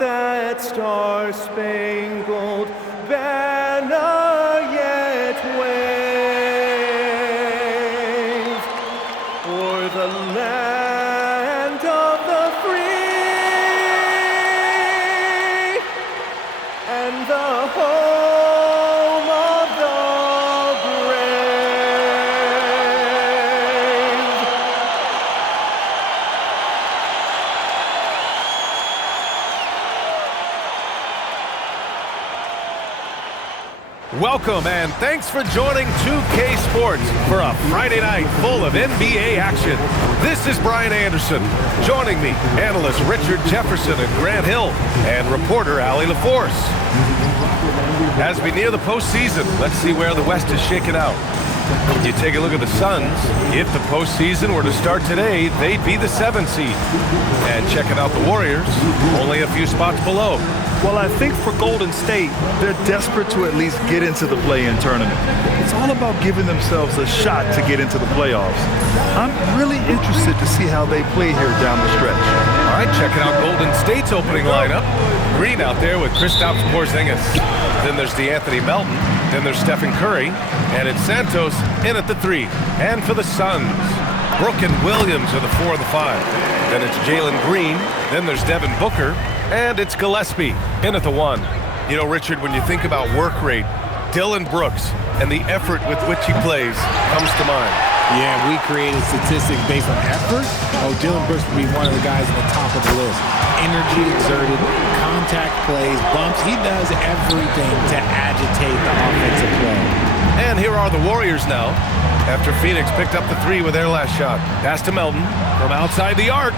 that star-spangled banner yet wave o'er the land of the free and the home of the brave. Welcome and thanks for joining 2K Sports for a Friday night full of NBA action. This is Brian Anderson. Joining me, analysts Richard Jefferson and Grant Hill, and reporter Allie LaForce. As we near the postseason, let's see where the West is shaking out. You take a look at the Suns. If the postseason were to start today, they'd be the 7th seed. And checking out the Warriors, only a few spots below. Well, I think for Golden State, they're desperate to at least get into the play-in tournament. It's all about giving themselves a shot to get into the playoffs. I'm really interested to see how they play here down the stretch. All right, checking out Golden State's opening lineup. Green out there with Kristaps Porzingis. Then there's DeAnthony Melton. Then there's Stephen Curry. And it's Santos in at the 3. And for the Suns, Brooke and Williams are the 4 and the 5. Then it's Jalen Green. Then there's Devin Booker. And it's Gillespie in at the 1. You know, Richard, when you think about work rate, Dylan Brooks and the effort with which he plays comes to mind. Yeah, we created statistics based on effort. Oh, Dylan Brooks would be one of the guys on the top of the list. Energy exerted, contact plays, bumps. He does everything to agitate the offensive play. And here are the Warriors now, after Phoenix picked up the 3 with their last shot. Pass to Melton from outside the arc.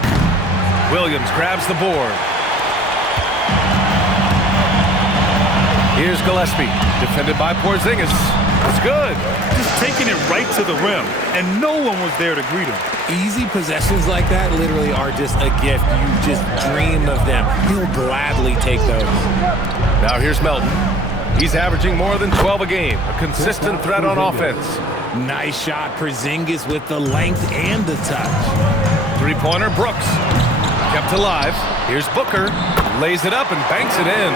Williams grabs the board. Here's Gillespie, defended by Porzingis. It's good. Just taking it right to the rim, and no one was there to greet him. Easy possessions like that literally are just a gift. You just dream of them. He'll gladly take those. Now here's Melton. He's averaging more than 12 a game. A consistent threat on offense. Nice shot, Porzingis with the length and the touch. Three-pointer, Brooks. Kept alive. Here's Booker. Lays it up and banks it in.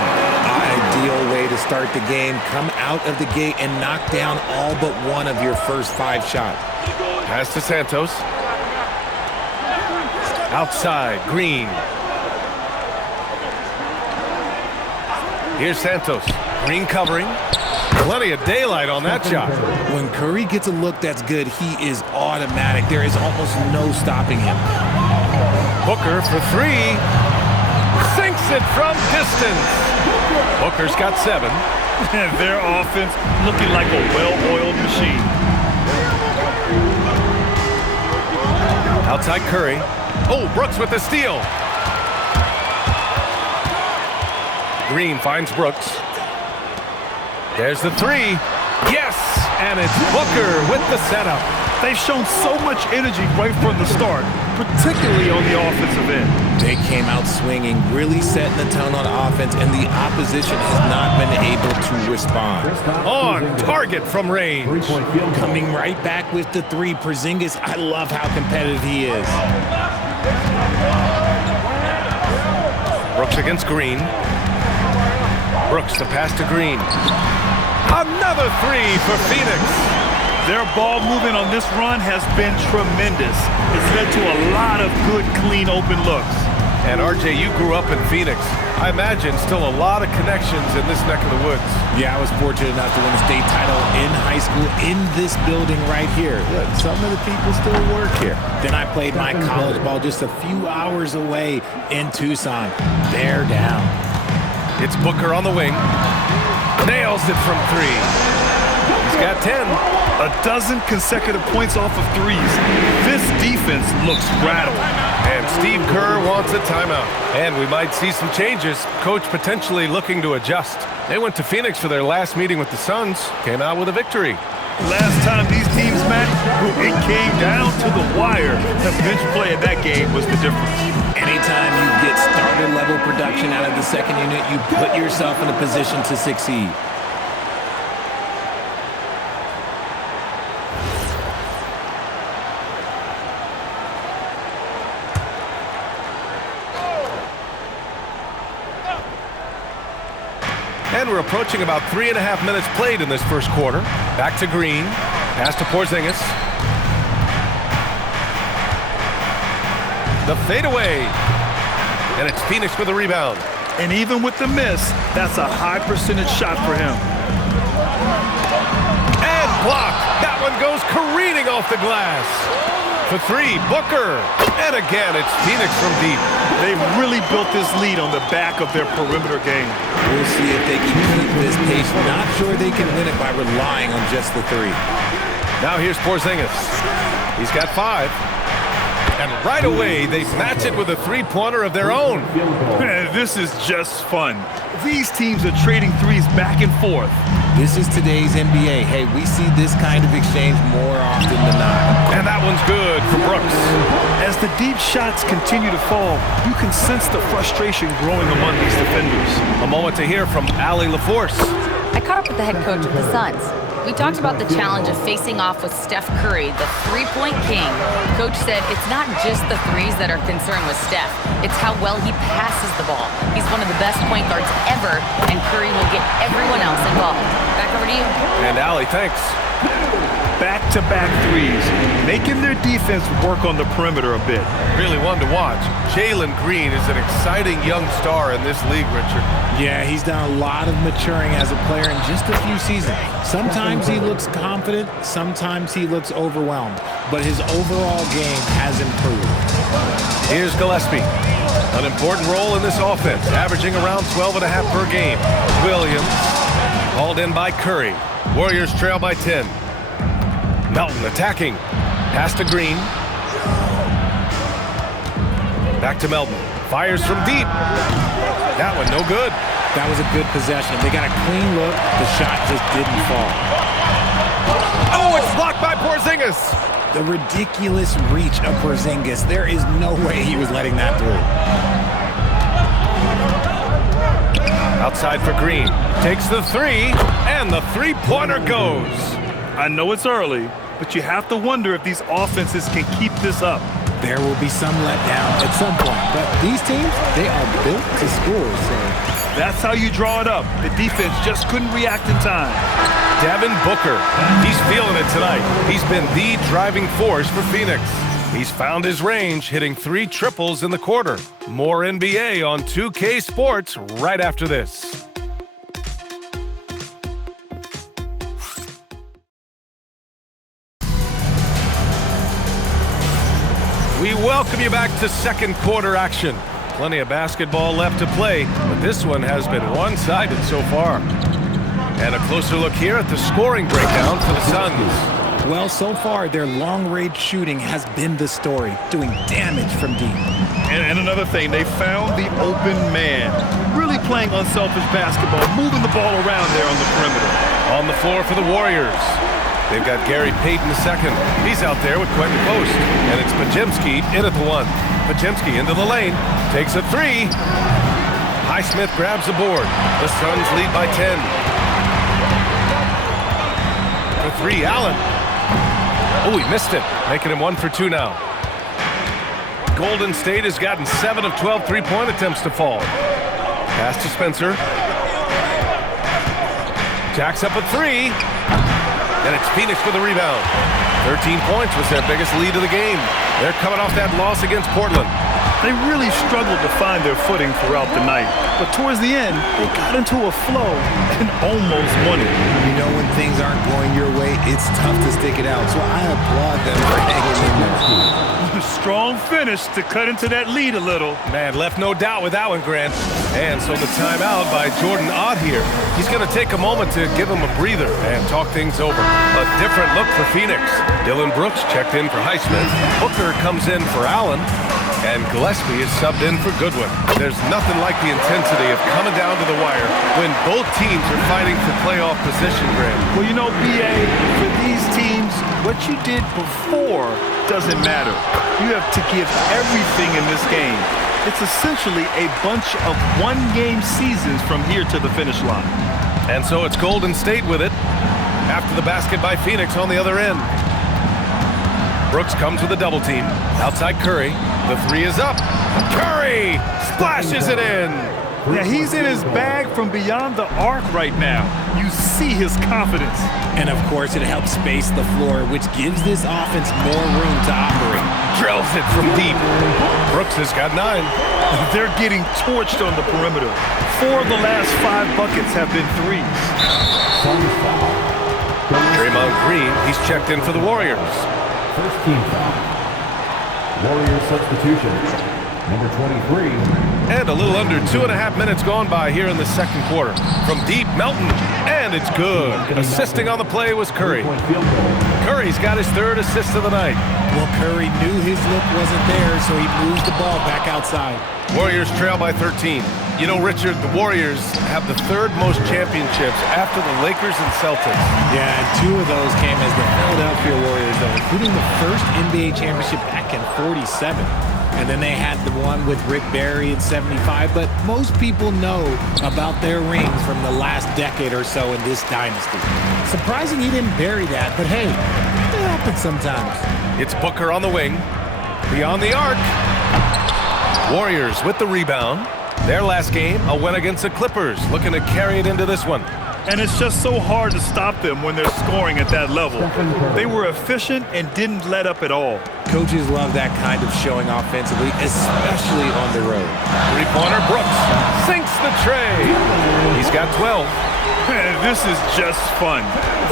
Ideal way to start the game. Come out of the gate and knock down all but one of your first 5 shots. Pass to Santos. Outside, Green. Here's Santos. Green covering. Plenty of daylight on that shot. When Curry gets a look that's good, he is automatic. There is almost no stopping him. Booker for 3. Sinks it from distance. Booker's got 7. Their offense looking like a well-oiled machine. Outside Curry. Oh, Brooks with the steal. Green finds Brooks. There's the 3. Yes! And it's Booker with the setup. They've shown so much energy right from the start, particularly on the offensive end. They came out swinging, really setting the tone on offense, and the opposition has not been able to respond. On target from range. Coming right back with the 3, Porzingis. I love how competitive he is. Brooks against Green. Brooks, the pass to Green. Another 3 for Phoenix. Their ball movement on this run has been tremendous. It's led to a lot of good, clean, open looks. And RJ, you grew up in Phoenix. I imagine still a lot of connections in this neck of the woods. Yeah, I was fortunate enough to win a state title in high school in this building right here. Look, some of the people still work here. Then I played my college ball just a few hours away in Tucson. They're down. It's Booker on the wing. Nails it from 3. He's got 10. A dozen consecutive points off of 3s. This defense looks rattled. And Steve Kerr wants a timeout. And we might see some changes. Coach potentially looking to adjust. They went to Phoenix for their last meeting with the Suns. Came out with a victory. Last time these teams met, it came down to the wire. The bench play in that game was the difference. Anytime you get starter level production out of the second unit, you put yourself in a position to succeed. And we're approaching about 3.5 minutes played in this first quarter. Back to Green. Pass to Porzingis. The fadeaway. And it's Phoenix for the rebound. And even with the miss, that's a high percentage shot for him. And blocked. That one goes careening off the glass. For three, Booker. And again, it's Phoenix from deep. They've really built this lead on the back of their perimeter game. We'll see if they can keep this pace. Not sure they can win it by relying on just the three. Now here's Porzingis. He's got 5. And right away, they match it with a three-pointer of their own. Man, this is just fun. These teams are trading threes back and forth. This is today's NBA. Hey, we see this kind of exchange more often than not. And that one's good for Brooks. As the deep shots continue to fall, you can sense the frustration growing among these defenders. A moment to hear from Allie LaForce. I caught up with the head coach of the Suns. We talked about the challenge of facing off with Steph Curry, the three-point king. Coach said it's not just the threes that are concerned with Steph. It's how well he passes the ball. He's one of the best point guards ever, and Curry will get everyone else involved. Back over to you. And Allie, thanks. Back-to-back threes, making their defense work on the perimeter a bit. Really one to watch. Jalen Green is an exciting young star in this league, Richard. Yeah, he's done a lot of maturing as a player in just a few seasons. Sometimes he looks confident, sometimes he looks overwhelmed, but his overall game has improved. Here's Gillespie. An important role in this offense, averaging around 12.5 per game. Williams, hauled in by Curry. Warriors trail by 10. Melton attacking. Pass to Green. Back to Melton. Fires from deep. That one no good. That was a good possession. They got a clean look. The shot just didn't fall. Oh, it's blocked by Porzingis. The ridiculous reach of Porzingis. There is no way he was letting that through. Outside for Green. Takes the three, and the three-pointer goes. I know it's early, but you have to wonder if these offenses can keep this up. There will be some letdown at some point, but these teams, they are built to score, so. That's how you draw it up. The defense just couldn't react in time. Devin Booker, he's feeling it tonight. He's been the driving force for Phoenix. He's found his range, hitting 3 triples in the quarter. More NBA on 2K Sports right after this. We welcome you back to second quarter action. Plenty of basketball left to play, but this one has been one-sided so far. And a closer look here at the scoring breakdown for the Suns. Well, so far, their long-range shooting has been the story, doing damage from deep. And another thing, they found the open man. Really playing unselfish basketball, moving the ball around there on the perimeter. On the floor for the Warriors. They've got Gary Payton II. He's out there with Quentin Post. And it's Podziemski in at the 1. Podziemski into the lane. Takes a 3. Highsmith grabs the board. The Suns lead by 10. For 3, Allen. Oh, he missed it. Making him 1 for 2 now. Golden State has gotten 7 of 12 three-point attempts to fall. Pass to Spencer. Jacks up a 3. And it's Phoenix for the rebound. 13 points was their biggest lead of the game. They're coming off that loss against Portland. They really struggled to find their footing throughout the night. But towards the end, they got into a flow and almost won it. You know, when things aren't going your way, it's tough to stick it out. So I applaud them for hanging in there. Strong finish to cut into that lead a little. Man, left no doubt with that one, Grant. And so the timeout by Jordan Ott here. He's going to take a moment to give him a breather and talk things over. A different look for Phoenix. Dylan Brooks checked in for Highsmith. Booker comes in for Allen. And Gillespie is subbed in for Goodwin. There's nothing like the intensity of coming down to the wire when both teams are fighting for playoff position, Grant. Well, you know, B.A., for these teams, what you did before doesn't matter. You have to give everything in this game. It's essentially a bunch of one-game seasons from here to the finish line. And so it's Golden State with it after the basket by Phoenix on the other end. Brooks comes with a double team. Outside Curry. The 3 is up. Curry splashes it in. Yeah, he's in his bag from beyond the arc right now. You see his confidence. And of course, it helps space the floor, which gives this offense more room to operate. Drills it from deep. Brooks has got 9. They're getting torched on the perimeter. 4 of the last 5 buckets have been threes. Draymond Green, he's checked in for the Warriors. First team foul. Warriors substitution. Number 23. And a little under 2.5 minutes gone by here in the second quarter. From deep, Melton, and it's good. Assisting on the play was Curry. Curry's got his 3rd assist of the night. Well, Curry knew his look wasn't there, so he moves the ball back outside. Warriors trail by 13. You know, Richard, the Warriors have the 3rd most championships after the Lakers and Celtics. Yeah, and 2 of those came as the Philadelphia Warriors, though, including the first NBA championship back in '47. And then they had the one with Rick Barry in '75. But most people know about their rings from the last decade or so in this dynasty. Surprising he didn't bury that, but hey, it happens sometimes. It's Booker on the wing. Beyond the arc. Warriors with the rebound. Their last game, a win against the Clippers, looking to carry it into this one. And it's just so hard to stop them when they're scoring at that level. They were efficient and didn't let up at all. Coaches love that kind of showing offensively, especially on the road. Three-pointer, Brooks sinks the tray. He's got 12. This is just fun.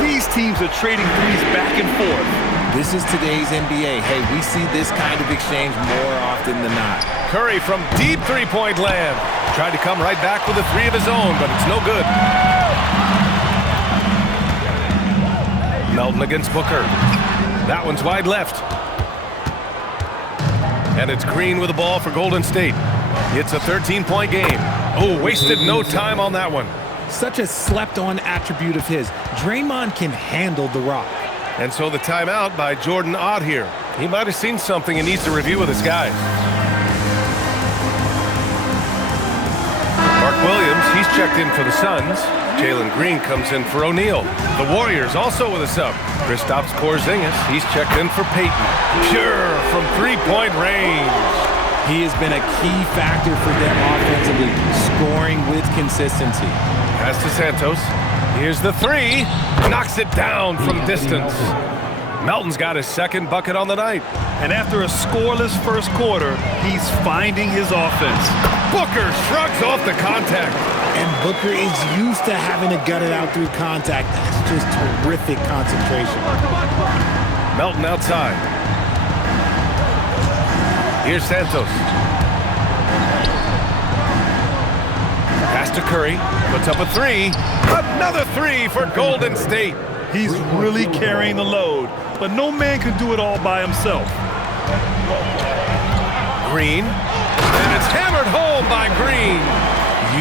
These teams are trading threes back and forth. This is today's NBA. Hey, we see this kind of exchange more often than not. Curry from deep three-point land. Tried to come right back with a 3 of his own, but it's no good. Melton against Booker. That one's wide left. And it's Green with the ball for Golden State. It's a 13-point game. Oh, wasted no time on that one. Such a slept-on attribute of his. Draymond can handle the rock. And so the timeout by Jordan Ott here. He might have seen something and needs to review with his guys. Mark Williams, he's checked in for the Suns. Jalen Green comes in for O'Neal. The Warriors also with a sub. Kristaps Porzingis, he's checked in for Payton. Pure from three-point range. He has been a key factor for them offensively, scoring with consistency. Pass to Santos. Here's the 3. Knocks it down from distance. Melton's got his 2nd bucket on the night. And after a scoreless first quarter, he's finding his offense. Booker shrugs off the contact. And Booker is used to having to gut it out through contact. That's just terrific concentration. Melton outside. Here's Santos. Pass to Curry. Puts up a 3. Another 3 for Golden State. He's really carrying the load, but no man can do it all by himself. Green. And it's hammered home by Green.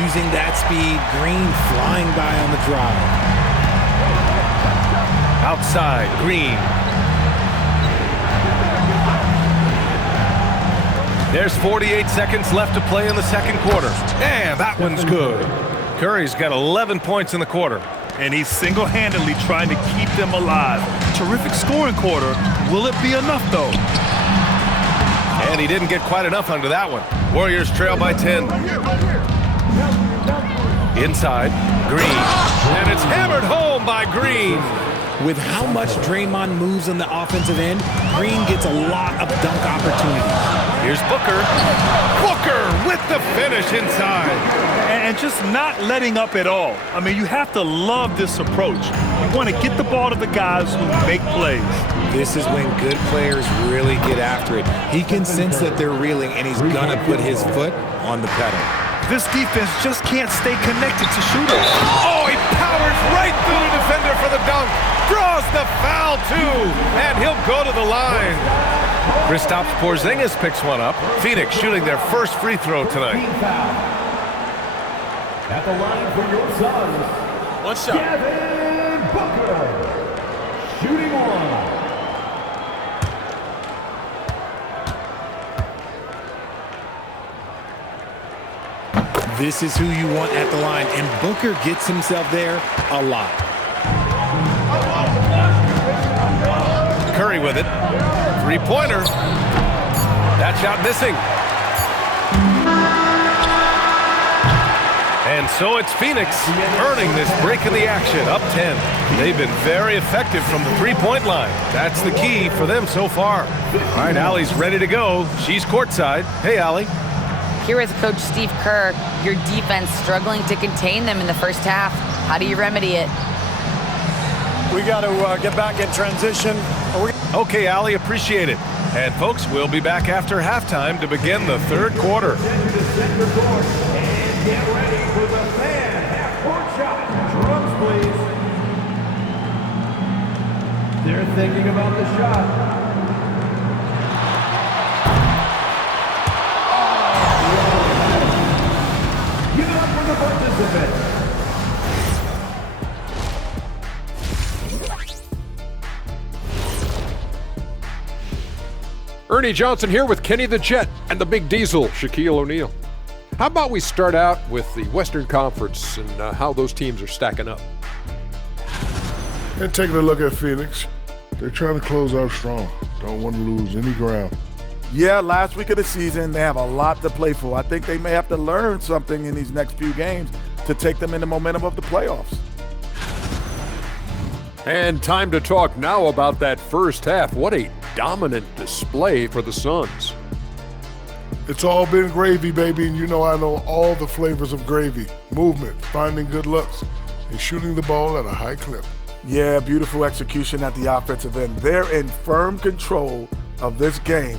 Using that speed, Green flying by on the drive. Outside, Green. There's 48 seconds left to play in the second quarter. And that one's good. Curry's got 11 points in the quarter. And he's single-handedly trying to keep them alive. Terrific scoring quarter. Will it be enough, though? And he didn't get quite enough under that one. Warriors trail by 10. Inside, Green. And it's hammered home by Green. With how much Draymond moves on the offensive end, Green gets a lot of dunk opportunities. Here's Booker. Booker with the finish inside. And just not letting up at all. I mean, you have to love this approach. You want to get the ball to the guys who make plays. This is when good players really get after it. He can sense that they're reeling, and he's going to put his foot on the pedal. This defense just can't stay connected to shooters. Oh, he powers right through the defender for the dunk. Draws the foul, too. And he'll go to the line. Kristaps Porzingis picks one up. Phoenix shooting their first free throw tonight. At the line for your Suns. One shot. Devin Booker. Shooting one. This is who you want at the line, and Booker gets himself there a lot. Curry with it. Three-pointer. That shot missing. And so it's Phoenix earning this break in the action, up 10. They've been very effective from the three-point line. That's the key for them so far. All right, Allie's ready to go. She's courtside. Hey, Allie. Here with Coach Steve Kerr, your defense struggling to contain them in the first half. How do you remedy it? We got to get back in transition. Okay, Allie, appreciate it. And folks, we'll be back after halftime to begin the third quarter. Get ready for the fan half-court shot. Drums, please. They're thinking about the shot. Give it up for the participants. Ernie Johnson here with Kenny the Jet and the Big Diesel, Shaquille O'Neal. How about we start out with the Western Conference and how those teams are stacking up? And taking a look at Phoenix, they're trying to close out strong. Don't want to lose any ground. Yeah, last week of the season, they have a lot to play for. I think they may have to learn something in these next few games to take them in the momentum of the playoffs. And time to talk now about that first half. What a dominant display for the Suns. It's all been gravy, baby, and you know I know all the flavors of gravy. Movement, finding good looks, and shooting the ball at a high clip. Yeah, beautiful execution at the offensive end. They're in firm control of this game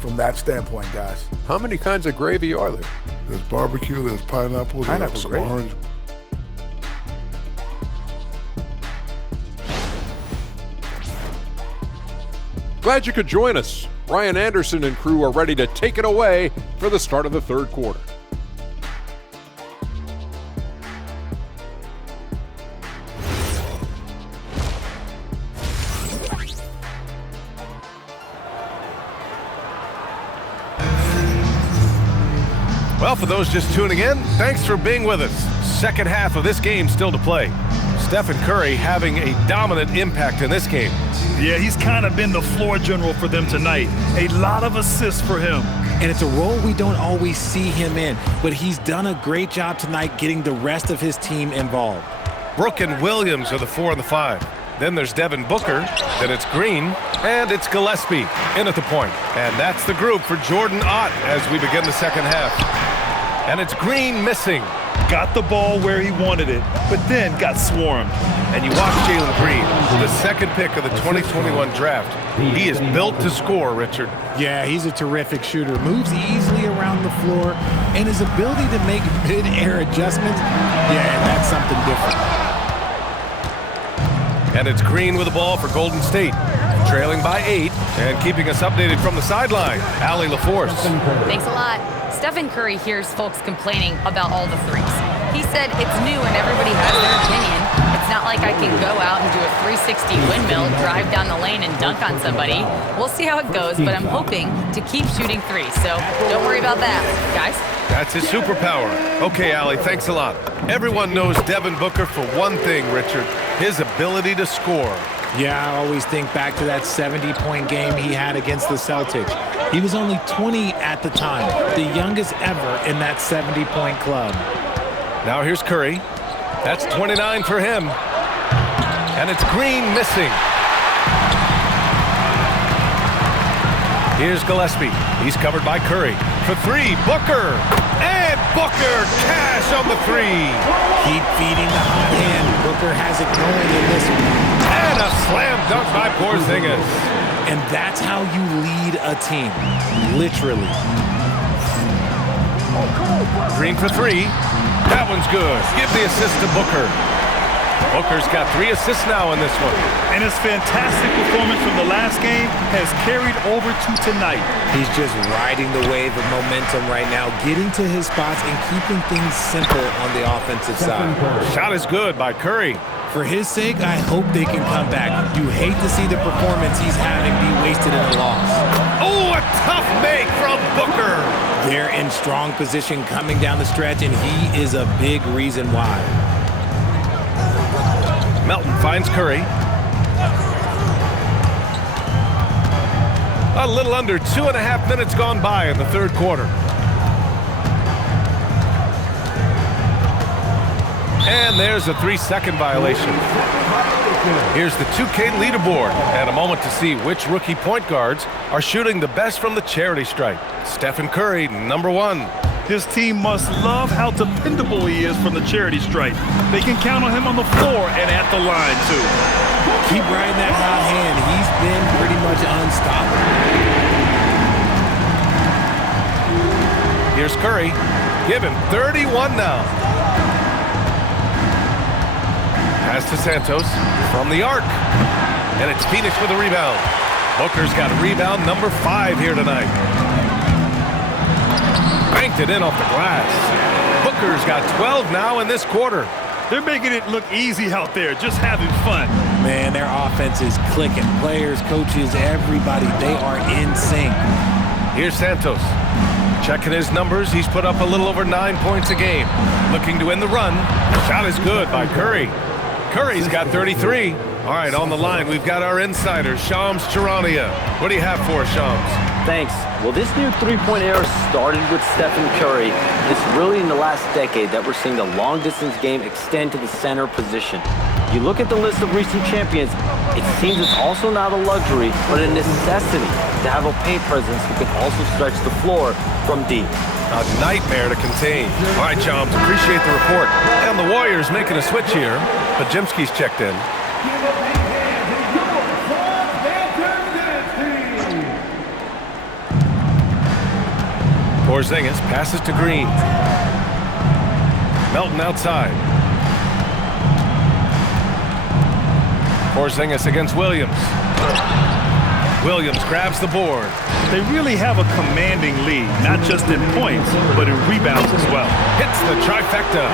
from that standpoint, guys. How many kinds of gravy are there? There's barbecue, there's pineapple, there's some gravy. orange. Glad you could join us. Ryan Anderson and crew are ready to take it away for the start of the third quarter. Well, for those just tuning in, thanks for being with us. Second half of this game still to play. Stephen Curry having a dominant impact in this game. Yeah, he's kind of been the floor general for them tonight. A lot of assists for him. And it's a role we don't always see him in, but he's done a great job tonight getting the rest of his team involved. Brooke and Williams are the 4 and the 5. Then there's Devin Booker, then it's Green, and it's Gillespie in at the point. And that's the group for Jordan Ott as we begin the second half. And it's Green missing. Got the ball where he wanted it, but then got swarmed. And you watch Jalen Green, the second pick of the 2021 draft. He is built to score, Richard. Yeah, he's a terrific shooter. Moves easily around the floor, and his ability to make mid-air adjustments, yeah, that's something different. And it's Green with the ball for Golden State. Trailing by 8 and keeping us updated from the sideline, Allie LaForce. Thanks a lot. Stephen Curry hears folks complaining about all the threes. He said it's new and everybody has their opinion. It's not like I can go out and do a 360 windmill, drive down the lane and dunk on somebody. We'll see how it goes, but I'm hoping to keep shooting threes, so don't worry about that, guys. That's his superpower. Okay, Allie, thanks a lot. Everyone knows Devin Booker for one thing, Richard, his ability to score. Yeah, I always think back to that 70-point game he had against the Celtics. He was only 20 at the time, the youngest ever in that 70-point club. Now here's Curry. That's 29 for him. And it's Green missing. Here's Gillespie. He's covered by Curry. For 3, Booker. And Booker, cash on the 3. Keep feeding the hot hand. Booker has it going in this one. And a slam dunk by Porzingis. And that's how you lead a team, literally. Green for 3. That one's good. Give the assist to Booker. Booker's got 3 assists now in this one. And his fantastic performance from the last game has carried over to tonight. He's just riding the wave of momentum right now, getting to his spots and keeping things simple on the offensive side. Shot is good by Curry. For his sake, I hope they can come back. You hate to see the performance he's having be wasted in a loss. Oh, a tough make from Booker. They're in strong position coming down the stretch, and he is a big reason why. Melton finds Curry. A little under 2.5 minutes gone by in the third quarter. And there's a 3-second violation. Here's the 2K leaderboard, and a moment to see which rookie point guards are shooting the best from the charity stripe. Stephen Curry, number 1. His team must love how dependable he is from the charity stripe. They can count on him on the floor and at the line, too. Keep riding that hot hand. He's been pretty much unstoppable. Here's Curry. Give him 31 now. Pass to Santos from the arc. And it's Phoenix with a rebound. Booker's got rebound number 5 here tonight. Banked it in off the glass. Booker's got 12 now in this quarter. They're making it look easy out there, just having fun. Man, their offense is clicking. Players, coaches, everybody, they are in sync. Here's Santos. Checking his numbers, he's put up a little over 9 points a game. Looking to win the run. Shot is good by Curry. Curry's got 33. All right, on the line, we've got our insider, Shams Charania. What do you have for us, Shams? Thanks. Well, this new three-point era started with Stephen Curry. It's really in the last decade that we're seeing the long-distance game extend to the center position. You look at the list of recent champions, it seems it's also not a luxury, but a necessity to have a paint presence who can also stretch the floor from deep. A nightmare to contain. All right, Shams, appreciate the report. And the Warriors making a switch here. Podziemski's checked in. Porzingis passes to Green. Melton outside. Porzingis against Williams. Williams grabs the board. They really have a commanding lead, not just in points, but in rebounds as well. Hits the trifecta.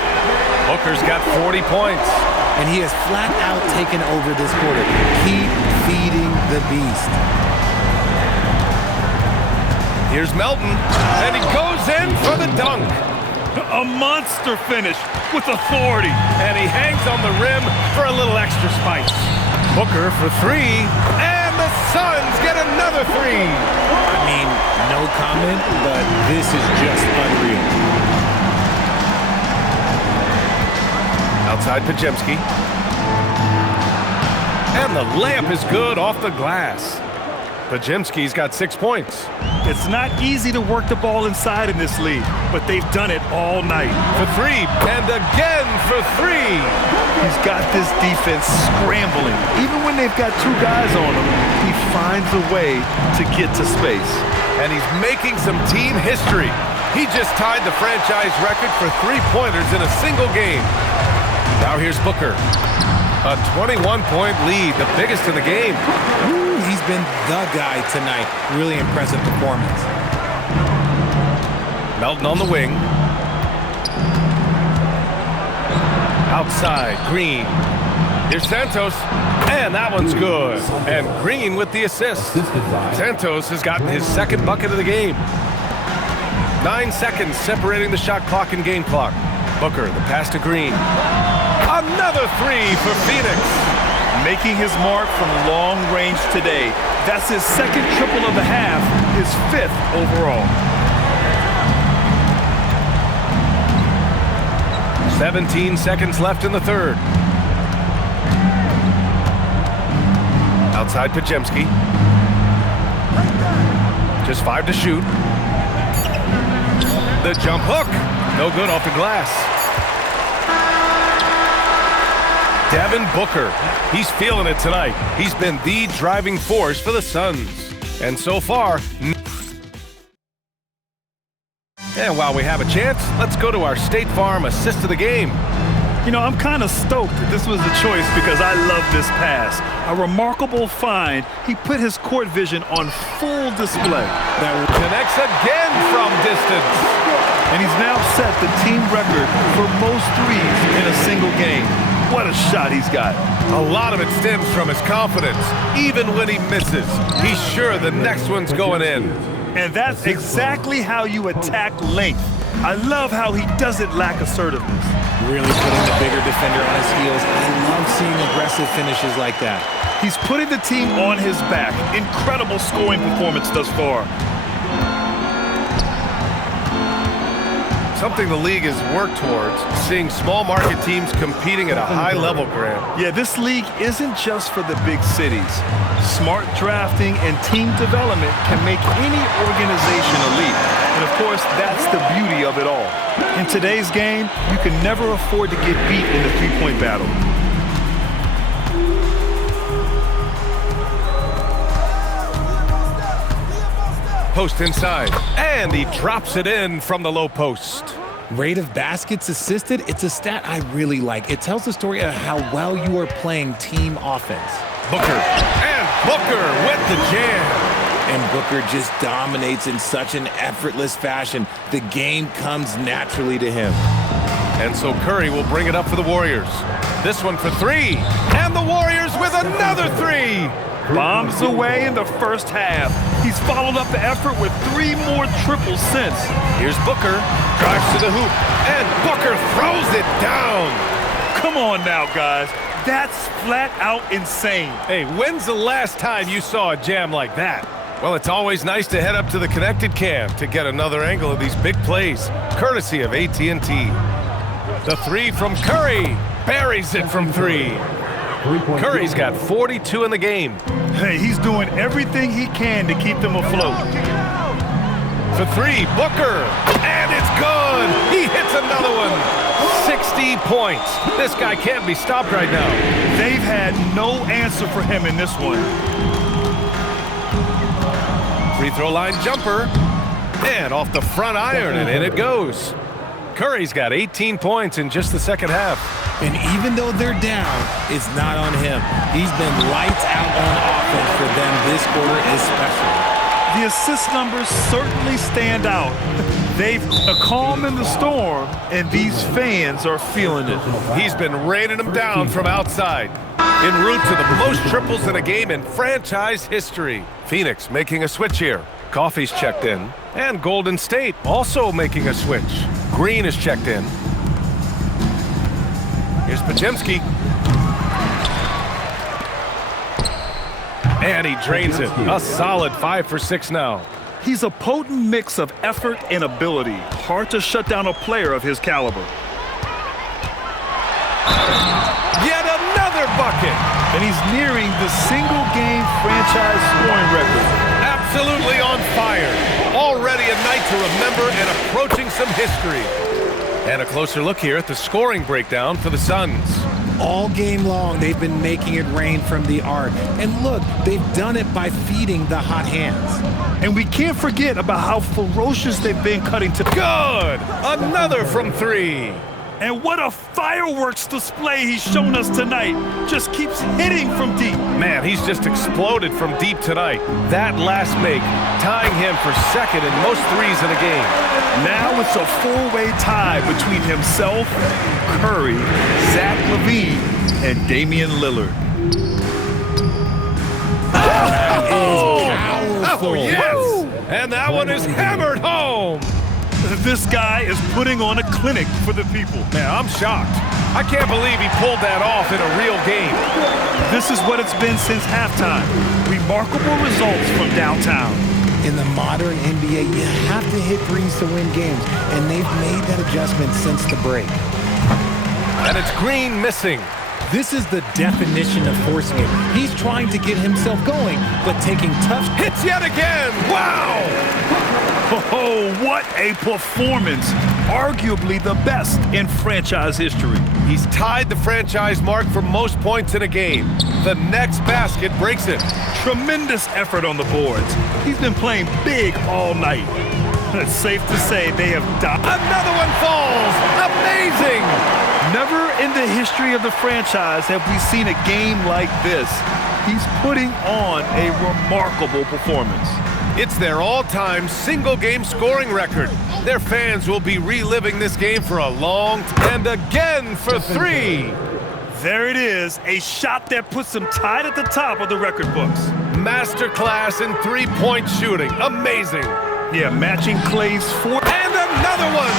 Booker's got 40 points. And he has flat out taken over this quarter. Keep feeding the beast. Here's Melton, and he goes in for the dunk. A monster finish with authority. And he hangs on the rim for a little extra spice. Booker for 3, and the Suns get another 3. I mean, no comment, but this is just unreal. Outside Podziemski. And the layup is good off the glass. Podziemski's got 6 points. It's not easy to work the ball inside in this league, but they've done it all night. For 3, and again for 3. He's got this defense scrambling. Even when they've got 2 guys on him, he finds a way to get to space. And he's making some team history. He just tied the franchise record for 3-pointers in a single game. Now here's Booker. A 21-point lead, the biggest in the game. Ooh, he's been the guy tonight. Really impressive performance. Melton on the wing. Outside, Green. Here's Santos, and that one's good. And Green with the assist. Santos has gotten his 2nd bucket of the game. 9 seconds separating the shot clock and game clock. Booker, the pass to Green. Another 3 for Phoenix. Making his mark from long range today. That's his 2nd triple of the half, his 5th overall. 17 seconds left in the 3rd. Outside Podziemski. Just 5 to shoot. The jump hook. No good off the glass. Devin Booker. He's feeling it tonight. He's been the driving force for the Suns. And so far... And while we have a chance, let's go to our State Farm assist of the game. You know, I'm kind of stoked that this was the choice because I love this pass. A remarkable find. He put his court vision on full display. That connects again from distance. And he's now set the team record for most threes in a single game. What a shot he's got. A lot of it stems from his confidence. Even when he misses, he's sure the next one's going in. And that's exactly how you attack length. I love how he doesn't lack assertiveness. Really putting the bigger defender on his heels. I love seeing aggressive finishes like that. He's putting the team on his back. Incredible scoring performance thus far. something the league has worked towards, seeing small market teams competing at a high level, Grant. Yeah, this league isn't just for the big cities. Smart drafting and team development can make any organization elite. And of course, that's the beauty of it all. In today's game, you can never afford to get beat in the three-point battle. Post inside, and he drops it in from the low post. Rate of baskets assisted, it's a stat I really like. It tells the story of how well you are playing team offense. Booker with the jam. And Booker just dominates in such an effortless fashion. The game comes naturally to him. And so Curry will bring it up for the Warriors. This one for three, and the Warriors with another three. Bombs away in the first half. He's followed up the effort with 3 more triples since. Here's Booker, drives to the hoop, and Booker throws it down. Come on now, guys. That's flat out insane. Hey, when's the last time you saw a jam like that? Well, it's always nice to head up to the connected cam to get another angle of these big plays, courtesy of AT&T. The three from Curry, buries it from three. Curry's got 42 in the game. Hey, he's doing everything he can to keep them afloat. For three, Booker, and it's good. He hits another one. 60 points. This guy can't be stopped right now. They've had no answer for him in this one. Free throw line jumper, and off the front iron, and in it goes. Curry's got 18 points in just the second half. And even though they're down, it's not on him. He's been lights out on offense for them this quarter especially. The assist numbers certainly stand out. They've a calm in the storm, and these fans are feeling it. He's been raining them down from outside. En route to the most triples in a game in franchise history. Phoenix making a switch here. Coffey's checked in. And Golden State also making a switch. Green is checked in. Here's Podziemski. And he drains it. A solid 5 for 6 now. He's a potent mix of effort and ability. Hard to shut down a player of his caliber. Yet another bucket. And he's nearing the single-game franchise scoring record. Absolutely on fire. Already a night to remember and approaching some history. And a closer look here at the scoring breakdown for the Suns. All game long, they've been making it rain from the arc. And look, they've done it by feeding the hot hands. And we can't forget about how ferocious they've been cutting to. Good! Another from three. And what a fireworks display he's shown us tonight. Just keeps hitting from deep. Man, he's just exploded from deep tonight. That last make, tying him for second in most threes in a game. Now it's a four-way tie between himself, Curry, Zach LaVine, and Damian Lillard. Oh, yes! And that one is hammered home. This guy is putting on a clinic for the people. Man, I'm shocked. I can't believe he pulled that off in a real game. This is what it's been since halftime. Remarkable results from downtown. In the modern NBA, you have to hit threes to win games, and they've made that adjustment since the break. And it's Green missing. This is the definition of forcing it. He's trying to get himself going, but taking tough hits yet again. Wow! Oh, what a performance. Arguably the best in franchise history. He's tied the franchise mark for most points in a game. The next basket breaks it. Tremendous effort on the boards. He's been playing big all night. It's safe to say they have died. Another one falls. Amazing. Never in the history of the franchise have we seen a game like this. He's putting on a remarkable performance. It's their all-time single-game scoring record. Their fans will be reliving this game for a long time. And again for three. There it is, a shot that puts them tied at the top of the record books. Masterclass in three-point shooting. Amazing. Yeah, matching Clay's fourth. And another one.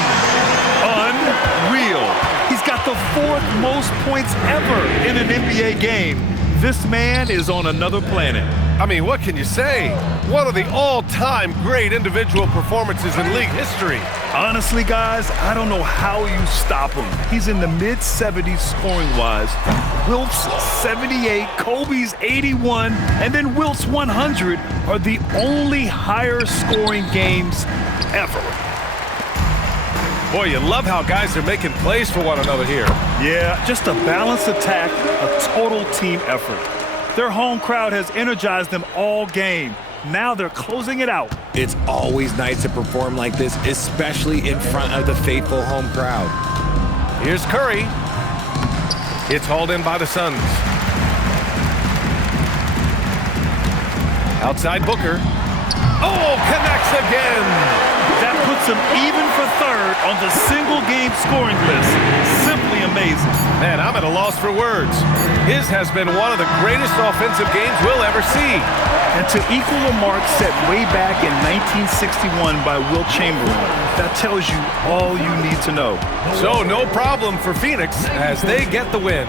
Unreal. He's got the 4th most points ever in an NBA game. This man is on another planet. I mean, what can you say? One of the all-time great individual performances in league history. Honestly, guys, I don't know how you stop him. He's in the mid-70s scoring-wise. Wilt's 78, Kobe's 81, and then Wilt's 100 are the only higher-scoring games ever. Boy, you love how guys are making plays for one another here. Yeah, just a balanced attack, a total team effort. Their home crowd has energized them all game. Now they're closing it out. It's always nice to perform like this, especially in front of the faithful home crowd. Here's Curry. It's hauled in by the Suns. Outside Booker. Oh, connects again. That puts him even for third on the single-game scoring list. Simply amazing. Man, I'm at a loss for words. His has been one of the greatest offensive games we'll ever see. And to equal a mark set way back in 1961 by Wilt Chamberlain, that tells you all you need to know. So no problem for Phoenix as they get the win.